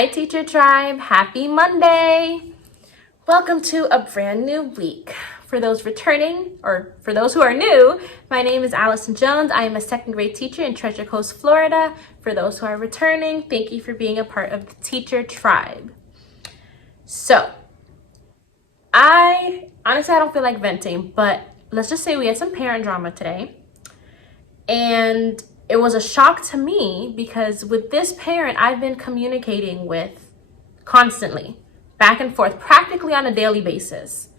Hi Teacher Tribe, happy Monday! Welcome to a brand new week. For those returning, or for those who are new, my name is Allison Jones. I am a second grade teacher in Treasure Coast, Florida. For those who are returning, thank you for being a part of the Teacher Tribe. So, I don't feel like venting, but let's just say we had some parent drama today. And it was a shock to me because with this parent I've been communicating with constantly, back and forth, practically on a daily basis.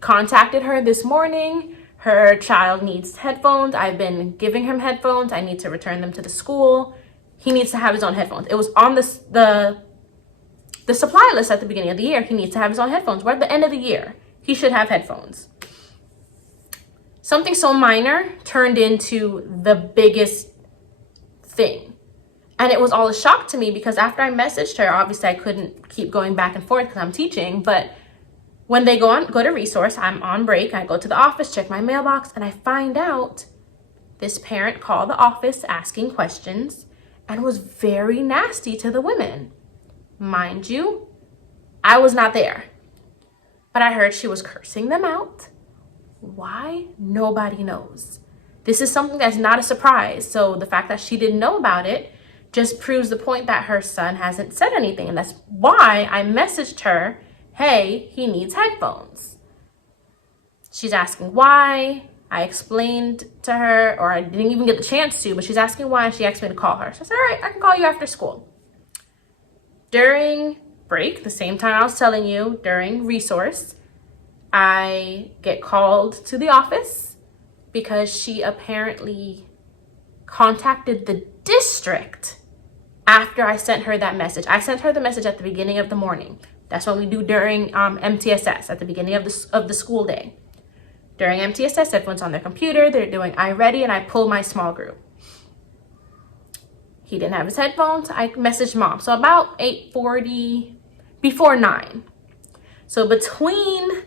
Contacted her this morning. Her child needs headphones. I've been giving him headphones. I need to return them to the school. He needs to have his own headphones. It was on the supply list at the beginning of the year. He needs to have his own headphones. We're at the end of the year. He should have headphones. Something so minor turned into the biggest thing. And it was all a shock to me because after I messaged her, obviously I couldn't keep going back and forth because I'm teaching. But when they go to resource, I'm on break. I go to the office, check my mailbox, and I find out this parent called the office asking questions and was very nasty to the women. Mind you, I was not there. But I heard she was cursing them out. Why? Nobody knows. This is something that's not a surprise. So the fact that she didn't know about it just proves the point that her son hasn't said anything. And that's why I messaged her, hey, he needs headphones. She's asking why. I explained to her, or I didn't even get the chance to, but she's asking why. She asked me to call her. So I said, all right, I can call you after school. During break, the same time I was telling you, during resource, I get called to the office because she apparently contacted the district after I sent her that message. I sent her the message at the beginning of the morning. That's what we do during MTSS, at the beginning of the school day. During MTSS, everyone's on their computer, they're doing iReady, and I pull my small group. He didn't have his headphones. I messaged mom. So about 8:40, before 9. So between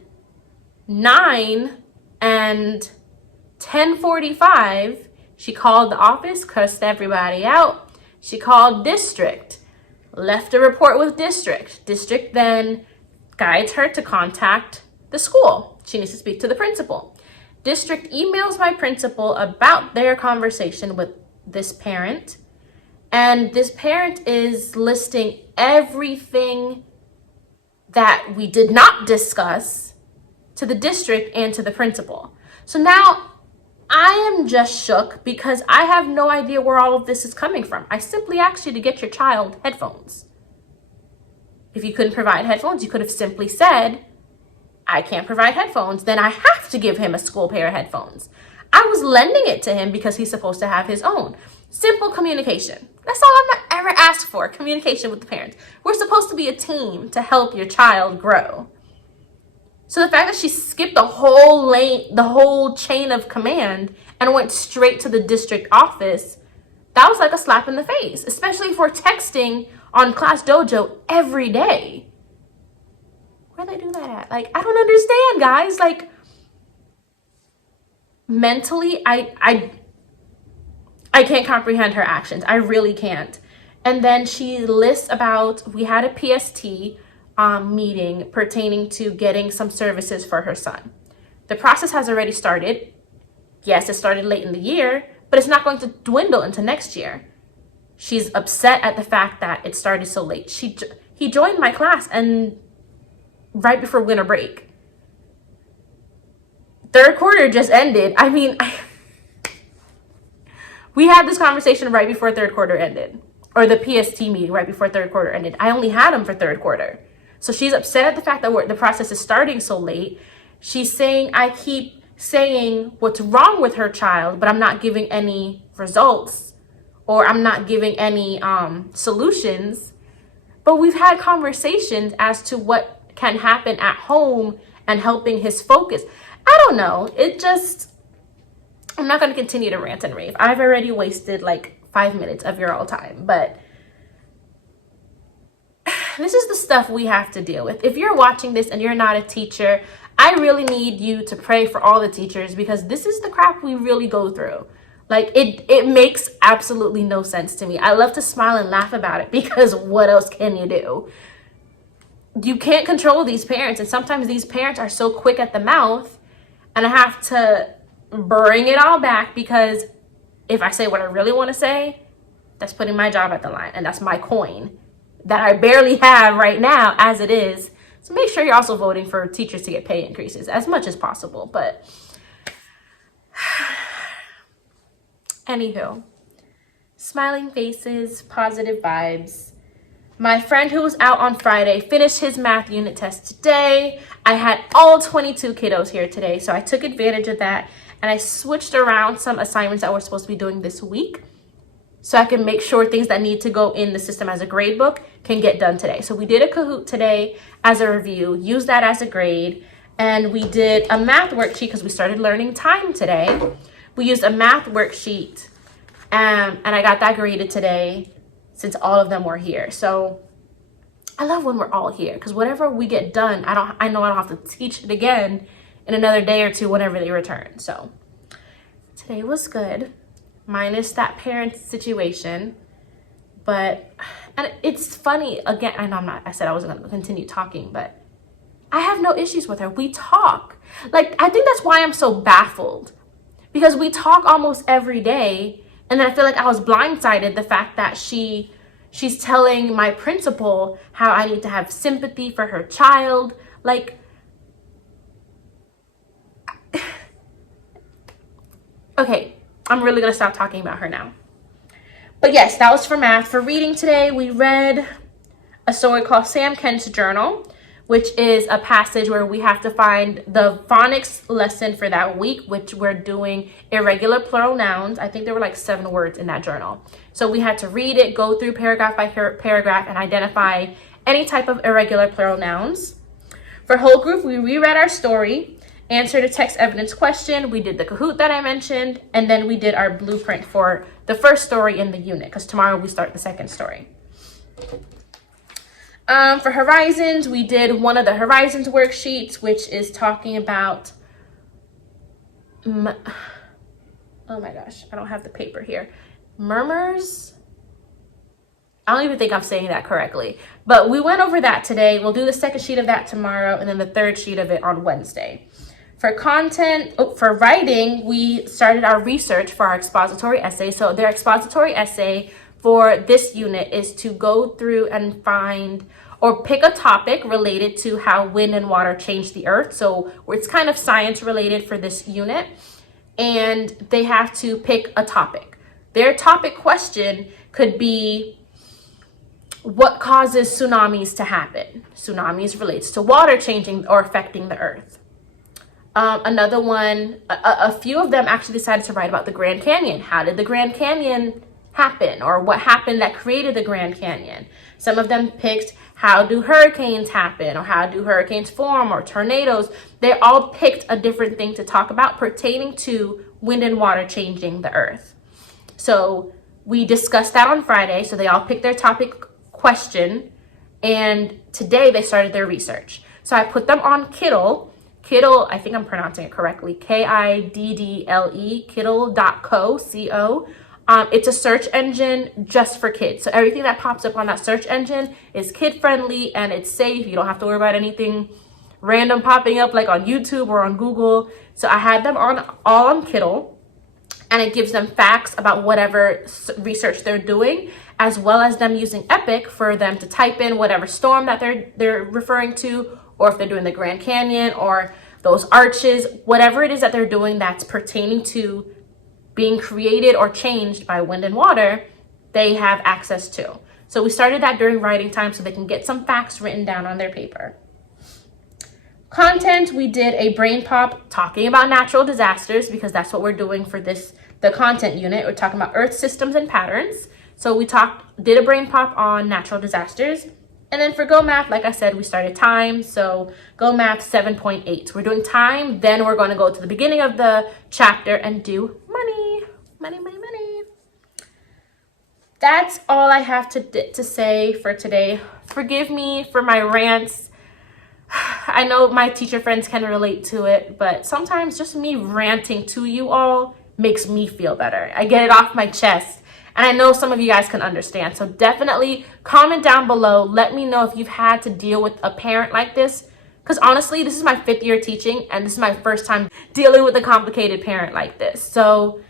9 and 10:45, she called the office, cussed everybody out. She called district, left a report with district. District then guides her to contact the school. She needs to speak to the principal. District emails my principal about their conversation with this parent. And this parent is listing everything that we did not discuss to the district and to the principal. So now I am just shook because I have no idea where all of this is coming from. I simply asked you to get your child headphones. If you couldn't provide headphones, you could have simply said, I can't provide headphones, then I have to give him a school pair of headphones. I was lending it to him because he's supposed to have his own. Simple communication. That's all I've ever asked for, communication with the parents. We're supposed to be a team to help your child grow. So the fact that she skipped the whole chain of command and went straight to the district office, that was like a slap in the face, especially if we're texting on Class Dojo every day. Where do they do that at? Like, I don't understand, guys. Like, mentally, I can't comprehend her actions. I really can't. And then she lists about, we had a PST meeting pertaining to getting some services for her son. The process has already started. Yes, it started late in the year, but it's not going to dwindle into next year. She's upset at the fact that it started so late. He joined my class and right before winter break. Third quarter just ended. I mean, we had this conversation right before third quarter ended, or the PST meeting right before third quarter ended. I only had him for third quarter. So she's upset at the fact that the process is starting so late. She's saying, I keep saying what's wrong with her child, but I'm not giving any results, or I'm not giving any solutions. But we've had conversations as to what can happen at home and helping his focus. I don't know. I'm not going to continue to rant and rave. I've already wasted like 5 minutes of your all time, but this is the stuff we have to deal with. If you're watching this and you're not a teacher, I really need you to pray for all the teachers because this is the crap we really go through. Like, it makes absolutely no sense to me. I love to smile and laugh about it because what else can you do? You can't control these parents, and sometimes these parents are so quick at the mouth, and I have to bring it all back, because if I say what I really want to say, that's putting my job at the line, and that's my coin that I barely have right now as it is. So make sure you're also voting for teachers to get pay increases as much as possible. But anywho, smiling faces, positive vibes. My friend who was out on Friday finished his math unit test today. I had all 22 kiddos here today, so I took advantage of that, and I switched around some assignments that we're supposed to be doing this week so I can make sure things that need to go in the system as a grade book can get done today. So we did a Kahoot today as a review, used that as a grade, and we did a math worksheet because we started learning time today. We used a math worksheet, and I got that graded today since all of them were here. So I love when we're all here, because whatever we get done, I know I don't have to teach it again in another day or two whenever they return. So today was good, minus that parent situation. But, and it's funny, again, I said I wasn't going to continue talking, but I have no issues with her. We talk. Like, I think that's why I'm so baffled, because we talk almost every day. And then I feel like I was blindsided the fact that she's telling my principal how I need to have sympathy for her child. Like, okay, I'm really gonna stop talking about her now. But yes, that was for math. For reading today, we read a story called Sam Kent's Journal, which is a passage where we have to find the phonics lesson for that week, which we're doing irregular plural nouns. I think there were like 7 words in that journal. So we had to read it, go through paragraph by paragraph, and identify any type of irregular plural nouns. For whole group, we reread our story, answered a text evidence question, we did the Kahoot that I mentioned, and then we did our blueprint for the first story in the unit, because tomorrow we start the second story. For Horizons, we did one of the Horizons worksheets, which is talking about, oh my gosh, I don't have the paper here. Murmurs? I don't even think I'm saying that correctly, but we went over that today. We'll do the second sheet of that tomorrow, and then the third sheet of it on Wednesday. For for writing, we started our research for our expository essay. So their expository essay for this unit is to go through and find or pick a topic related to how wind and water change the earth. So it's kind of science related for this unit, and they have to pick a topic. Their topic question could be, what causes tsunamis to happen? Tsunamis relates to water changing or affecting the earth. Another one, a few of them actually decided to write about the Grand Canyon. How did the Grand Canyon happen, or what happened that created the Grand Canyon? Some of them picked, how do hurricanes happen, or how do hurricanes form, or tornadoes? They all picked a different thing to talk about pertaining to wind and water changing the earth. So we discussed that on Friday. So they all picked their topic question, and today they started their research. So I put them on Kiddle, I think I'm pronouncing it correctly, Kiddle, Kiddle.co, C-O. It's a search engine just for kids. So everything that pops up on that search engine is kid friendly, and it's safe. You don't have to worry about anything random popping up like on YouTube or on Google. So I had them all on Kiddle, and it gives them facts about whatever research they're doing, as well as them using Epic for them to type in whatever storm that they're referring to, or if they're doing the Grand Canyon or those arches, whatever it is that they're doing that's pertaining to being created or changed by wind and water, they have access to. So we started that during writing time so they can get some facts written down on their paper. Content, we did a brain pop talking about natural disasters, because that's what we're doing for the content unit. We're talking about Earth systems and patterns. So we did a brain pop on natural disasters. And then for Go Math, like I said, we started time. So Go Math 7.8. We're doing time, then we're going to go to the beginning of the chapter and do money. Money, money, money. That's all I have to say for today. Forgive me for my rants. I know my teacher friends can relate to it, but sometimes just me ranting to you all makes me feel better. I get it off my chest. And I know some of you guys can understand. So definitely comment down below. Let me know if you've had to deal with a parent like this. Because honestly, this is my 5th year teaching. And this is my first time dealing with a complicated parent like this. So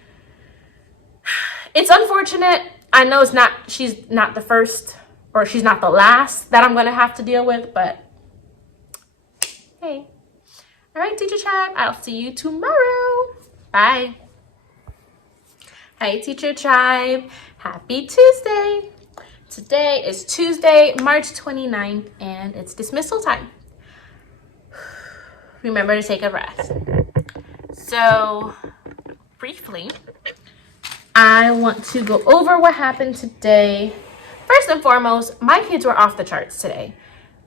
it's unfortunate. I know she's not the first, or she's not the last that I'm going to have to deal with. But hey. All right, Teacher Tribe. I'll see you tomorrow. Bye. Hi, Teacher Tribe. Happy Tuesday. Today is Tuesday, March 29th, and it's dismissal time. Remember to take a breath. So, briefly, I want to go over what happened today. First and foremost, my kids were off the charts today.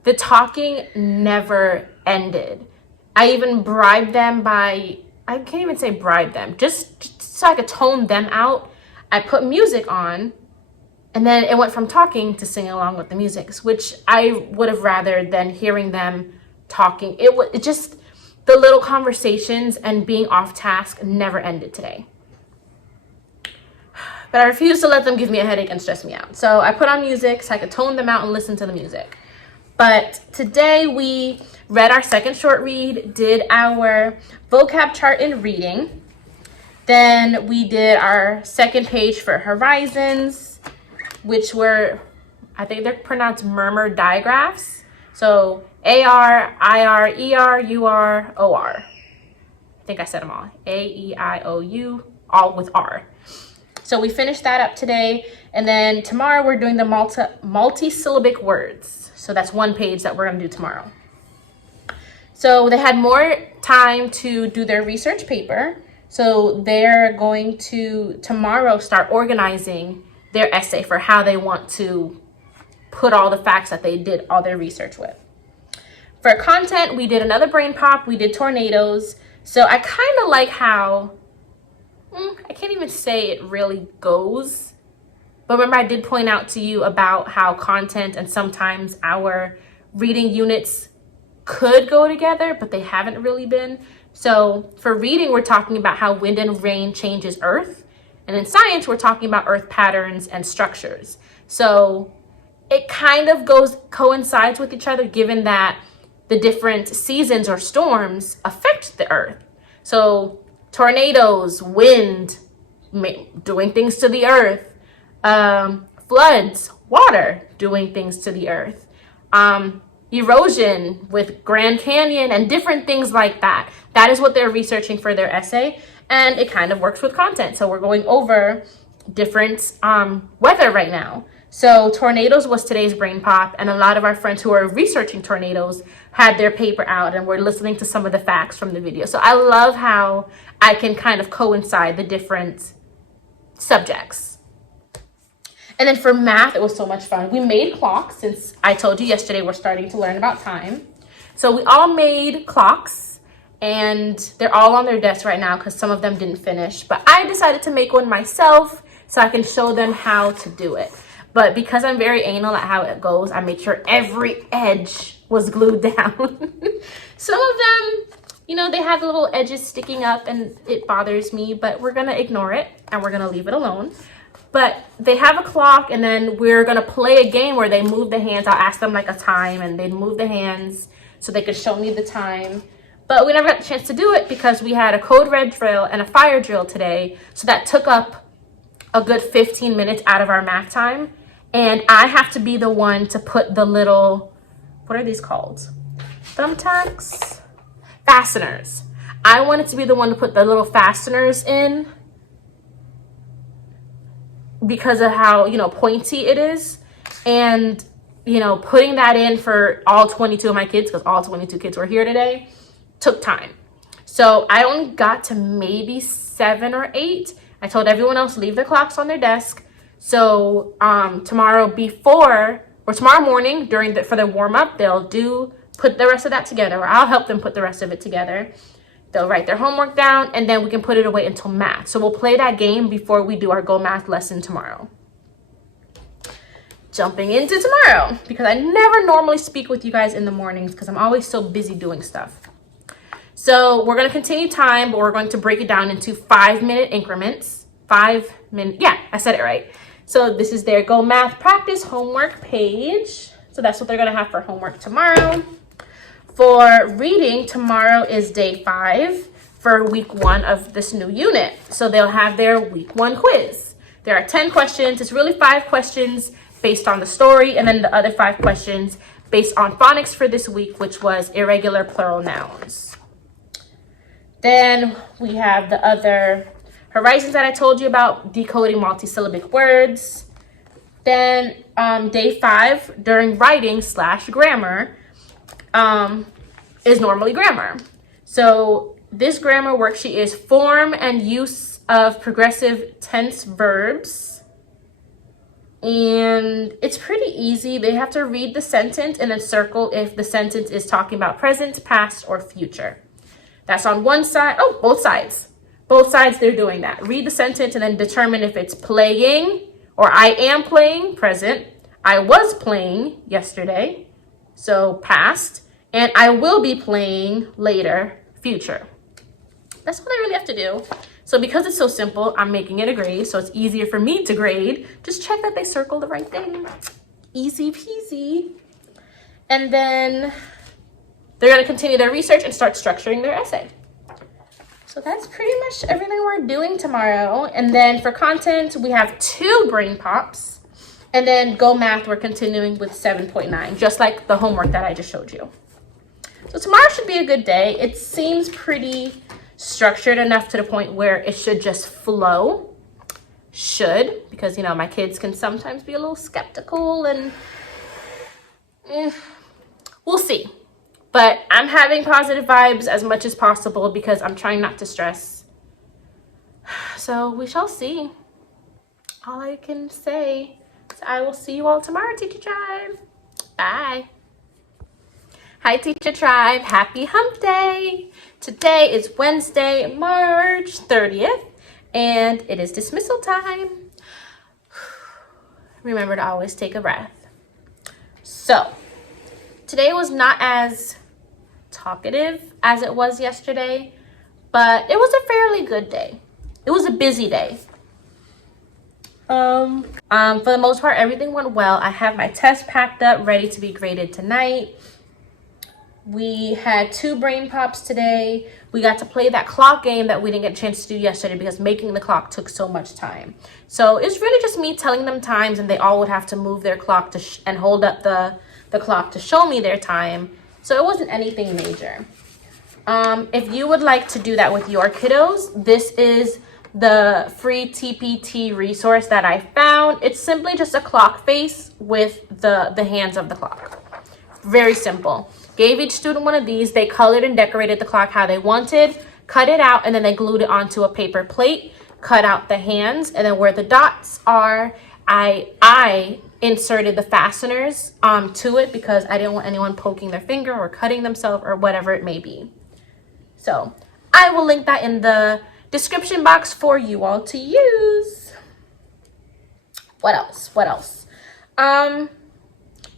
The talking never ended. I even bribed them I can't even say bribe them, just so I could tone them out. I put music on, and then it went from talking to singing along with the music, which I would have rather than hearing them talking. It just, the little conversations and being off task never ended today. But I refuse to let them give me a headache and stress me out. So I put on music so I could tone them out and listen to the music. But today we read our second short read, did our vocab chart in reading. Then we did our second page for horizons, which were, I think they're pronounced murmur digraphs. So AR, IR, ER, UR, OR. I think I said them all. A, E, I, O, U, all with R. So we finished that up today. And then tomorrow we're doing the multi-syllabic words. So that's one page that we're going to do tomorrow. So they had more time to do their research paper. So they're going to tomorrow start organizing their essay for how they want to put all the facts that they did all their research with. For content, we did another brain pop. We did tornadoes. So I kind of like how, I can't even say it really goes. But remember, I did point out to you about how content and sometimes our reading units could go together, but they haven't really been. So for reading, we're talking about how wind and rain changes Earth. And in science, we're talking about Earth patterns and structures. So it kind of coincides with each other, given that the different seasons or storms affect the Earth. So tornadoes, wind, doing things to the Earth, floods, water, doing things to the Earth, erosion with Grand Canyon and different things like that. That is what they're researching for their essay, and it kind of works with content. So we're going over different weather right now. So tornadoes was today's brain pop, and a lot of our friends who are researching tornadoes had their paper out, and we're listening to some of the facts from the video. So I love how I can kind of coincide the different subjects. And then for math, it was so much fun. We made clocks, since I told you yesterday we're starting to learn about time. So we all made clocks, and they're all on their desk right now because some of them didn't finish. But I decided to make one myself so I can show them how to do it. But because I'm very anal at how it goes, I made sure every edge was glued down. Some of them, you know, they have little edges sticking up and it bothers me, but we're gonna ignore it and we're gonna leave it alone. But they have a clock, and then we're gonna play a game where they move the hands. I'll ask them like a time and they'd move the hands so they could show me the time. But we never got the chance to do it because we had a code red drill and a fire drill today. So that took up a good 15 minutes out of our math time. And I have to be the one to put the little, what are these called? Thumbtacks? Fasteners. I wanted to be the one to put the little fasteners in because of how, you know, pointy it is. And, you know, putting that in for all 22 of my kids, because all 22 kids were here today, took time. So I only got to maybe 7 or 8. I told everyone else leave their clocks on their desk. So tomorrow morning for the warm up, they'll put the rest of that together, or I'll help them put the rest of it together. They'll write their homework down, and then we can put it away until math. So we'll play that game before we do our Go Math lesson tomorrow. Jumping into tomorrow, because I never normally speak with you guys in the mornings because I'm always so busy doing stuff. So we're going to continue time, but we're going to break it down into 5-minute increments. 5 minute, yeah, I said it right. So this is their Go Math Practice homework page. So that's what they're going to have for homework tomorrow. For reading, tomorrow is day 5 for week 1 of this new unit. So they'll have their week 1 quiz. There are 10 questions. It's really 5 questions based on the story, and then the other 5 questions based on phonics for this week, which was irregular plural nouns. Then we have the other horizons that I told you about, decoding multisyllabic words. Then day 5 during writing/grammar is normally grammar. So this grammar worksheet is form and use of progressive tense verbs. And it's pretty easy. They have to read the sentence and then circle if the sentence is talking about present, past, or future. That's on one side. Oh, both sides. Both sides, they're doing that. Read the sentence and then determine if it's playing or I am playing, present. I was playing yesterday, so past. And I will be playing later, future. That's what I really have to do. So because it's so simple, I'm making it a grade, so it's easier for me to grade. Just check that they circle the right thing. Easy peasy. And then they're going to continue their research and start structuring their essay. So that's pretty much everything we're doing tomorrow. And then for content, we have 2 brain pops. And then Go Math, we're continuing with 7.9, just like the homework that I just showed you. So tomorrow should be a good day. It seems pretty structured enough to the point where it should just flow. Should, because, you know, my kids can sometimes be a little skeptical and we'll see. But I'm having positive vibes as much as possible because I'm trying not to stress. So we shall see. All I can say is I will see you all tomorrow, Teacher Tribe. Bye. Hi, Teacher Tribe. Happy Hump Day. Today is Wednesday, March 30th, and it is dismissal time. Remember to always take a breath. So, today was not as talkative as it was yesterday, but it was a fairly good day. It was a busy day. For the most part, everything went well. I have my test packed up, ready to be graded tonight. We had 2 brain pops today. We got to play that clock game that we didn't get a chance to do yesterday because making the clock took so much time. So it's really just me telling them times, and they all would have to move their clock and hold up the clock to show me their time. So it wasn't anything major. If you would like to do that with your kiddos, this is the free TPT resource that I found. It's simply just a clock face with the hands of the clock. Very simple. Gave each student one of these. They colored and decorated the clock how they wanted, cut it out, and then they glued it onto a paper plate, cut out the hands, and then where the dots are, I inserted the fasteners to it because I didn't want anyone poking their finger or cutting themselves or whatever it may be. So I will link that in the description box for you all to use. What else?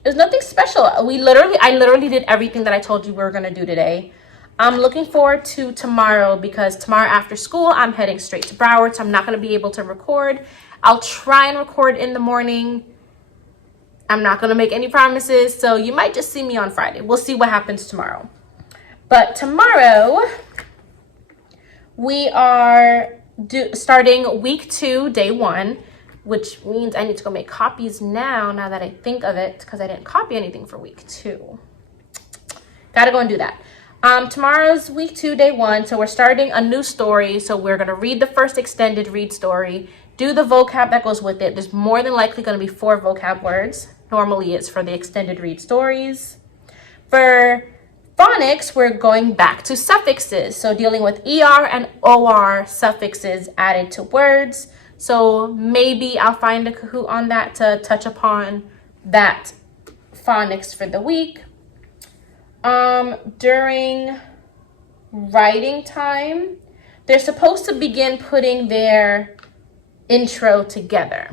There's nothing special. I literally did everything that I told you we were gonna do today. I'm looking forward to tomorrow because tomorrow after school, I'm heading straight to Broward, so I'm not gonna be able to record. I'll try and record in the morning. I'm not gonna make any promises, so you might just see me on Friday. We'll see what happens tomorrow. But tomorrow, we are starting week 2, day 1, which means I need to go make copies now that I think of it, because I didn't copy anything for week 2. Gotta go and do that. Tomorrow's week 2, day 1, so we're starting a new story. So we're gonna read the first extended read story, do the vocab that goes with it. There's more than likely gonna be 4 vocab words. Normally it's for the extended read stories. For phonics, we're going back to suffixes. So dealing with ER and OR suffixes added to words. So maybe I'll find a Kahoot on that to touch upon that phonics for the week. During writing time, they're supposed to begin putting their intro together.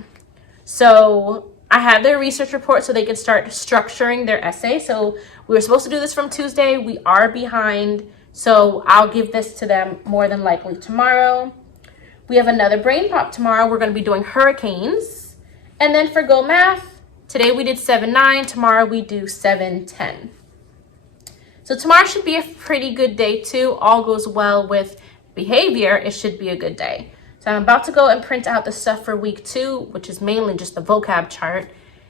So I have their research report so they can start structuring their essay. So we were supposed to do this from Tuesday. We are behind So I'll give this to them more than likely tomorrow. We have another brain pop tomorrow. We're going to be doing hurricanes. And then for Go Math, today we did 7-9. Tomorrow we do 7-10. So tomorrow should be a pretty good day too. All goes well with behavior. It should be a good day. So I'm about to go and print out the stuff for week 2, which is mainly just the vocab chart.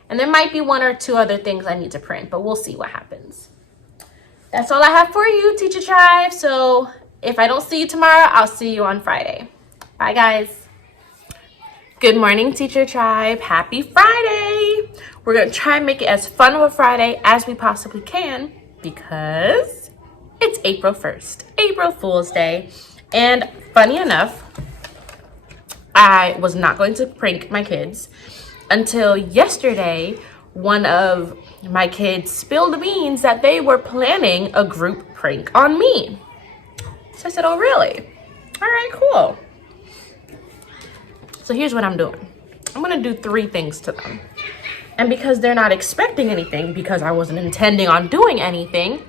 And there might be 1 or 2 other things I need to print, but we'll see what happens. That's all I have for you, Teacher Tribe. So if I don't see you tomorrow, I'll see you on Friday. Bye, guys. Good morning, Teacher Tribe. Happy Friday. We're going to try and make it as fun of a Friday as we possibly can because it's April 1st, April Fool's Day. And funny enough, I was not going to prank my kids until yesterday. One of my kids spilled the beans that they were planning a group prank on me. So I said, oh, really? All right, cool. So here's what I'm doing. I'm going to do 3 things to them. And because they're not expecting anything, because I wasn't intending on doing anything,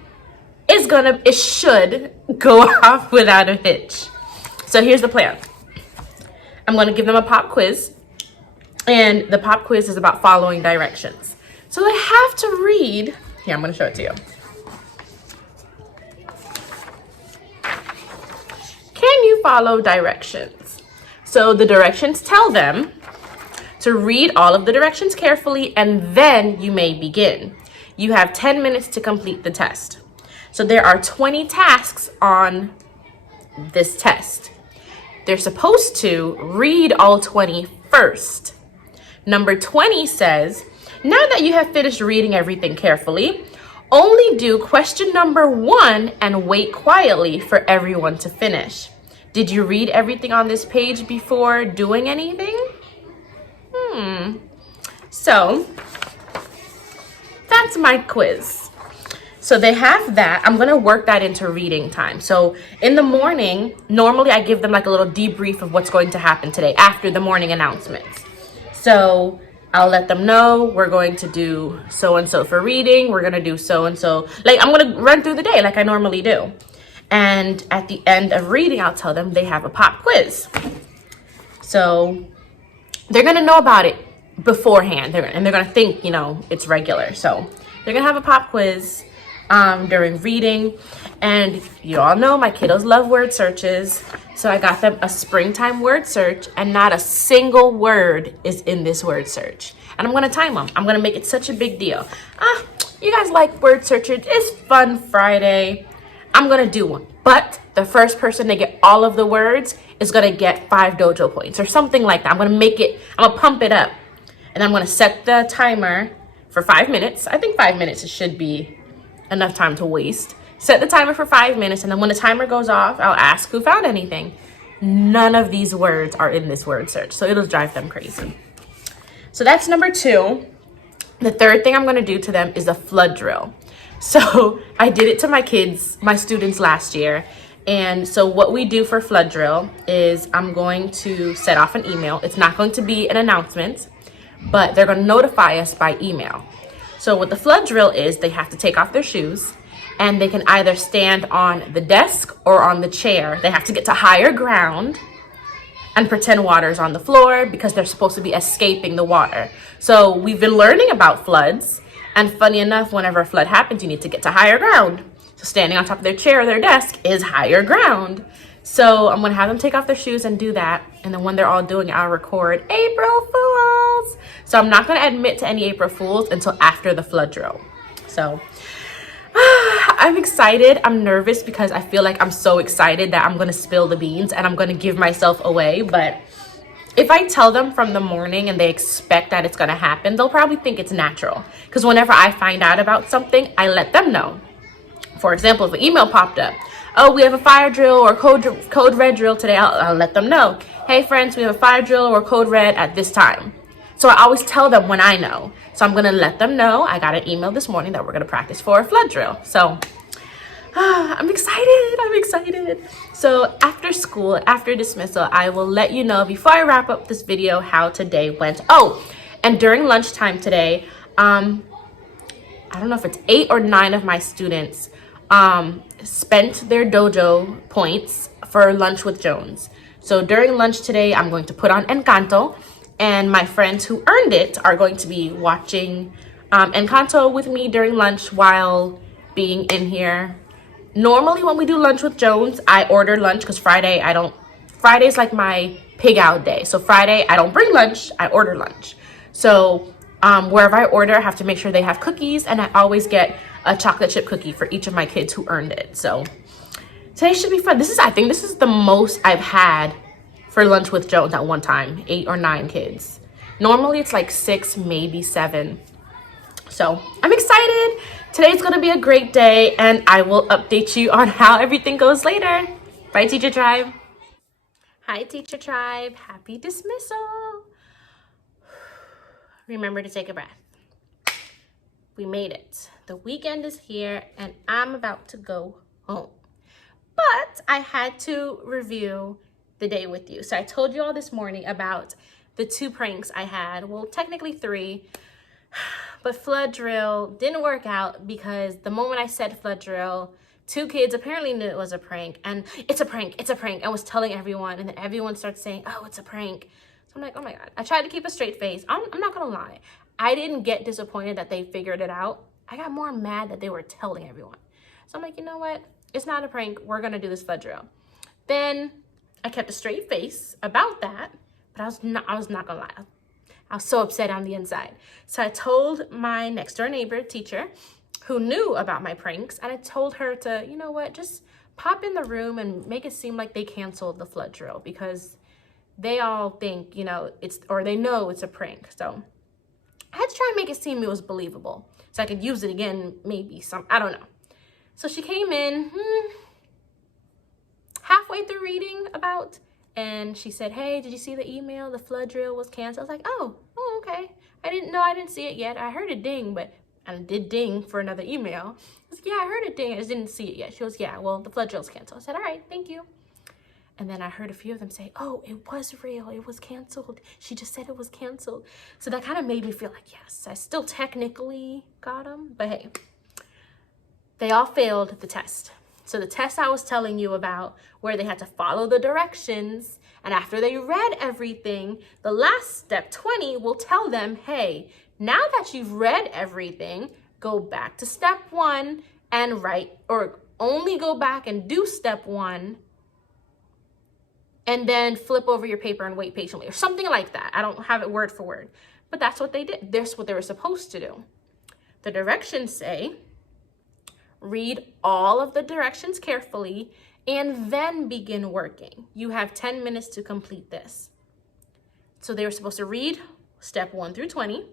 it should go off without a hitch. So here's the plan. I'm going to give them a pop quiz. And the pop quiz is about following directions. So they have to read. Here, I'm going to show it to you. Can you follow directions? So the directions tell them to read all of the directions carefully, and then you may begin. You have 10 minutes to complete the test. So there are 20 tasks on this test. They're supposed to read all 20 first. Number 20 says, now that you have finished reading everything carefully, only do question number 1 and wait quietly for everyone to finish. Did you read everything on this page before doing anything? So that's my quiz. So they have that. I'm going to work that into reading time. So in the morning, normally I give them like a little debrief of what's going to happen today after the morning announcements. So I'll let them know we're going to do so-and-so for reading. We're going to do so-and-so. Like I'm going to run through the day like I normally do. And at the end of reading, I'll tell them they have a pop quiz. So they're going to know about it beforehand. And they're going to think, it's regular. So they're going to have a pop quiz during reading. And you all know my kiddos love word searches. So I got them a springtime word search, and not a single word is in this word search. And I'm going to time them. I'm going to make it such a big deal. You guys like word searches. It's Fun Friday. I'm going to do one. But the first person to get all of the words is going to get 5 dojo points or something like that. I'm going to pump it up. And I'm going to set the timer for 5 minutes. I think 5 minutes should be enough time to waste. Set the timer for 5 minutes, and then when the timer goes off, I'll ask who found anything. None of these words are in this word search, so it'll drive them crazy. So that's number 2. The third thing I'm going to do to them is a flood drill. So I did it to my students last year. And so what we do for flood drill is I'm going to set off an email. It's not going to be an announcement, but they're going to notify us by email. So what the flood drill is, they have to take off their shoes, and they can either stand on the desk or on the chair. They have to get to higher ground and pretend water's on the floor because they're supposed to be escaping the water. So we've been learning about floods, and funny enough, whenever a flood happens, you need to get to higher ground. So standing on top of their chair or their desk is higher ground. So I'm gonna have them take off their shoes and do that. And then when they're all doing it, I'll record April Fools. So I'm not gonna admit to any April Fools until after the flood drill. So I'm excited. I'm nervous because I feel like I'm so excited that I'm gonna spill the beans and I'm gonna give myself away. But if I tell them from the morning and they expect that it's gonna happen, they'll probably think it's natural. Because whenever I find out about something, I let them know. For example, if an email popped up, oh, we have a fire drill or code red drill today, I'll let them know. Hey friends, we have a fire drill or code red at this time. So I always tell them when I know. So I'm gonna let them know. I got an email this morning that we're gonna practice for a flood drill. So I'm excited. So after school, after dismissal, I will let you know before I wrap up this video how today went. Oh, and during lunchtime today, I don't know if it's 8 or 9 of my students spent their dojo points for lunch with Jones. So during lunch today, I'm going to put on Encanto, and my friends who earned it are going to be watching Encanto with me during lunch while being in here. Normally when we do lunch with Jones, I order lunch because Friday's like my pig out day. So Friday, I don't bring lunch, I order lunch. So wherever I order, I have to make sure they have cookies, and I always get a chocolate chip cookie for each of my kids who earned it. So today should be fun. I think this is the most I've had for lunch with Jones at one time, 8 or 9 kids. Normally it's like 6, maybe 7. So I'm excited. Today's gonna be a great day, and I will update you on how everything goes later. Bye, Teacher Tribe. Hi, Teacher Tribe. Happy dismissal. Remember to take a breath. We made it. The weekend is here, and I'm about to go home. But I had to review the day with you. So I told you all this morning about the 2 pranks I had. Well, technically 3. But flood drill didn't work out because the moment I said flood drill, 2 kids apparently knew it was a prank, and it's a prank, I was telling everyone, and then everyone starts saying, oh, it's a prank. So I'm like, oh my God. I tried to keep a straight face. I'm not gonna lie. I didn't get disappointed that they figured it out. I got more mad that they were telling everyone. So I'm like, you know what? It's not a prank. We're gonna do this flood drill. Then I kept a straight face about that, but I was not gonna lie. I was so upset on the inside. So I told my next door neighbor teacher who knew about my pranks, and I told her to, you know what, just pop in the room and make it seem like they canceled the flood drill, because they all think, you know, they know it's a prank. So I had to try and make it seem it was believable so I could use it again, maybe I don't know. So she came in halfway through reading about, and she said, hey, did you see the email? The flood drill was canceled. I was like, oh, okay. I didn't see it yet. I heard it ding, but I did ding for another email. I was like, yeah, I heard it ding. I just didn't see it yet. She goes, yeah, well, the flood drill's canceled. I said, all right, thank you. And then I heard a few of them say, oh, it was real. It was canceled. She just said it was canceled. So that kind of made me feel like, yes, I still technically got them. But hey, they all failed the test. So the test I was telling you about, where they had to follow the directions, and after they read everything, the last step, 20, will tell them, hey, now that you've read everything, go back to step 1 and write, or only go back and do step 1, and then flip over your paper and wait patiently, or something like that. I don't have it word for word, but that's what they did. That's what they were supposed to do. The directions say, read all of the directions carefully and then begin working. You have 10 minutes to complete this. So they were supposed to read step 1 through 20,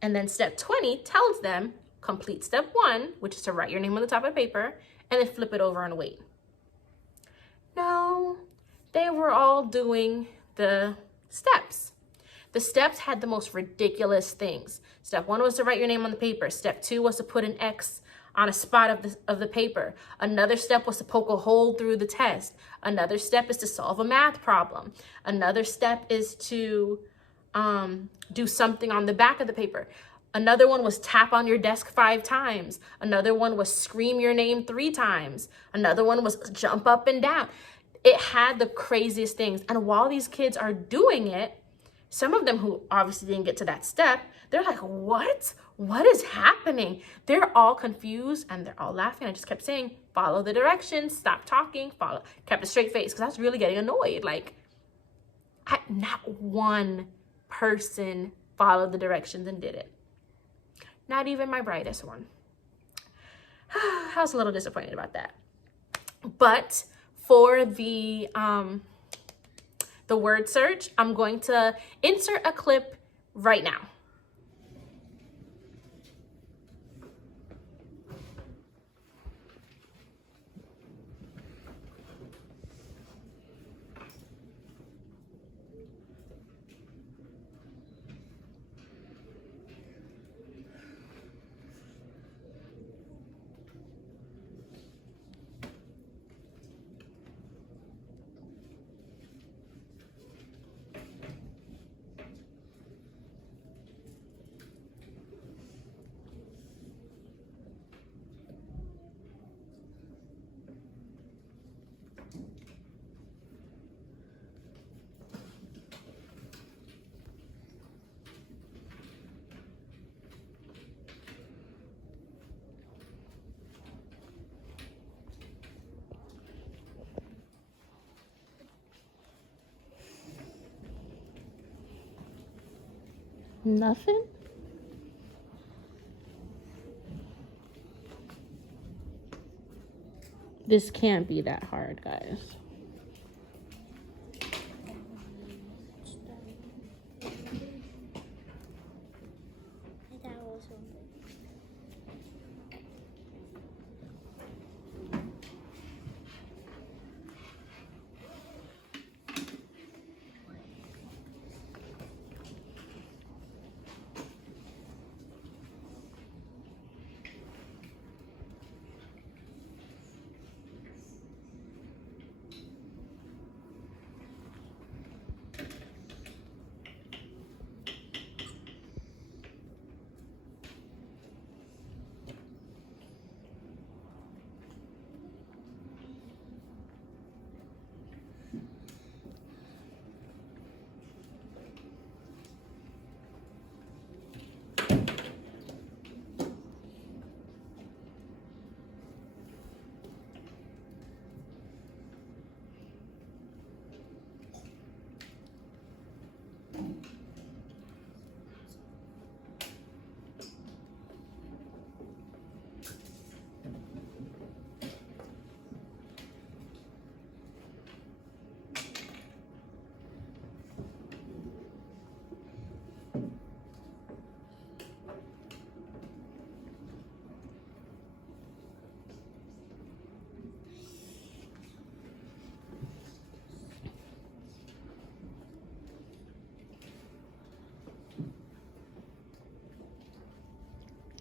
and then step 20 tells them complete step 1, which is to write your name on the top of the paper, and then flip it over and wait. No, they were all doing the steps. The steps had the most ridiculous things. Step 1 was to write your name on the paper. Step 2 was to put an X on a spot of the paper. Another step was to poke a hole through the test. Another step is to solve a math problem. Another step is to do something on the back of the paper. Another one was tap on your desk 5 times. Another one was scream your name 3 times. Another one was jump up and down. It had the craziest things. And while these kids are doing it, some of them who obviously didn't get to that step, they're like, what? What is happening? They're all confused and they're all laughing. I just kept saying, follow the directions, stop talking, follow. Kept a straight face because I was really getting annoyed. Like, not one person followed the directions and did it. Not even my brightest one. I was a little disappointed about that. But for the word search, I'm going to insert a clip right now. Nothing? This can't be that hard, guys.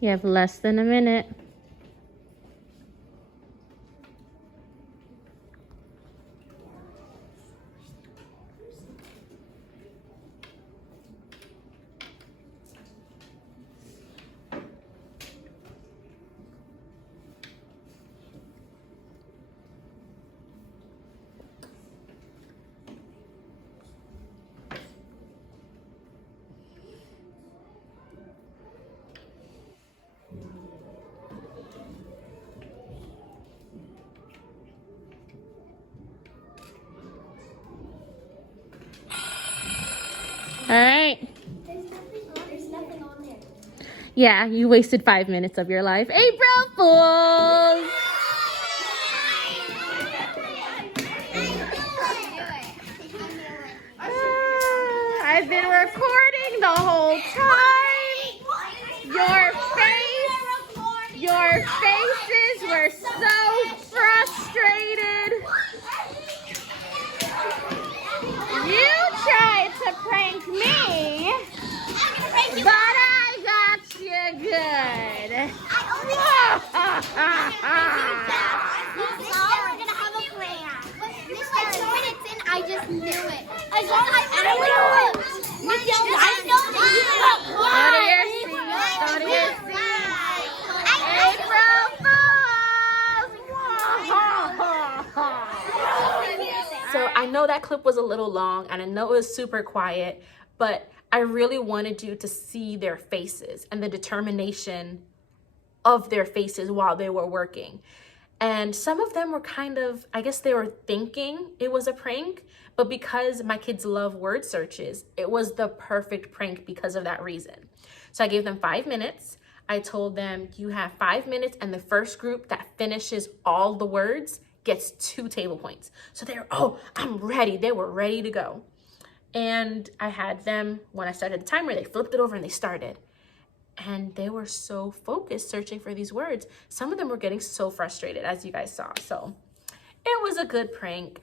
You have less than a minute. All right. There's nothing on there. Yeah, you wasted 5 minutes of your life. April Fools! I've been recording the whole time. Your faces were so frustrated. You tried to prank me, but I got you good. I just knew it. I knew it. I know So I know that clip was a little long and I know it was super quiet, but I really wanted you to see their faces and the determination of their faces while they were working. And some of them were kind of, I guess they were thinking it was a prank, but because my kids love word searches, it was the perfect prank because of that reason. So I gave them 5 minutes. I told them, you have 5 minutes, and the first group that finishes all the words gets 2 table points. So they were, oh, I'm ready. They were ready to go. And I had them, when I started the timer, they flipped it over and they started. And they were so focused searching for these words. Some of them were getting so frustrated, as you guys saw. So it was a good prank.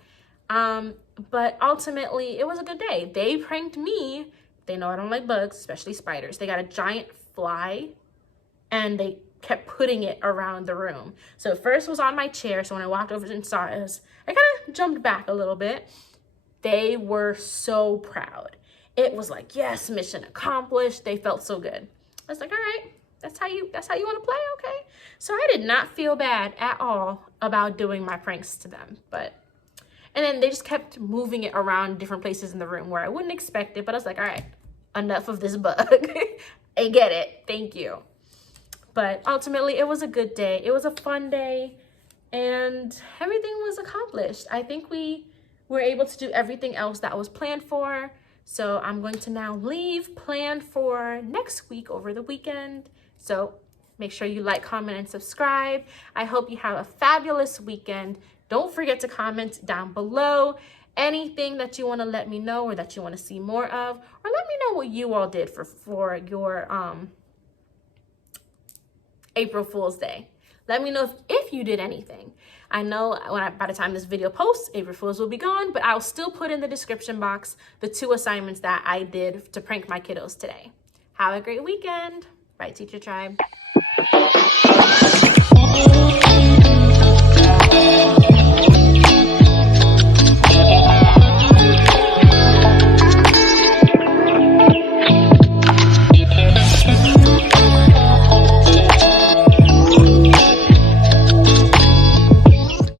But ultimately, it was a good day. They pranked me. They know I don't like bugs, especially spiders. They got a giant fly and they kept putting it around the room. So it first was on my chair. So when I walked over and saw it, I kind of jumped back a little bit. They were so proud. It was like, yes, mission accomplished. They felt so good. I was like, all right, that's how you want to play, okay? So I did not feel bad at all about doing my pranks to them, and then they just kept moving it around different places in the room where I wouldn't expect it, but I was like, all right, enough of this bug. I get it, thank you. But ultimately, it was a good day. It was a fun day, and everything was accomplished. I think we were able to do everything else that was planned for. So I'm going to now leave, plan for next week over the weekend. So make sure you like, comment, and subscribe. I hope you have a fabulous weekend. Don't forget to comment down below anything that you want to let me know or that you want to see more of, or let me know what you all did for your April Fool's Day. Let me know if you did anything. I know by the time this video posts, April Fools will be gone, but I'll still put in the description box the 2 assignments that I did to prank my kiddos today. Have a great weekend. Bye, Teacher Tribe.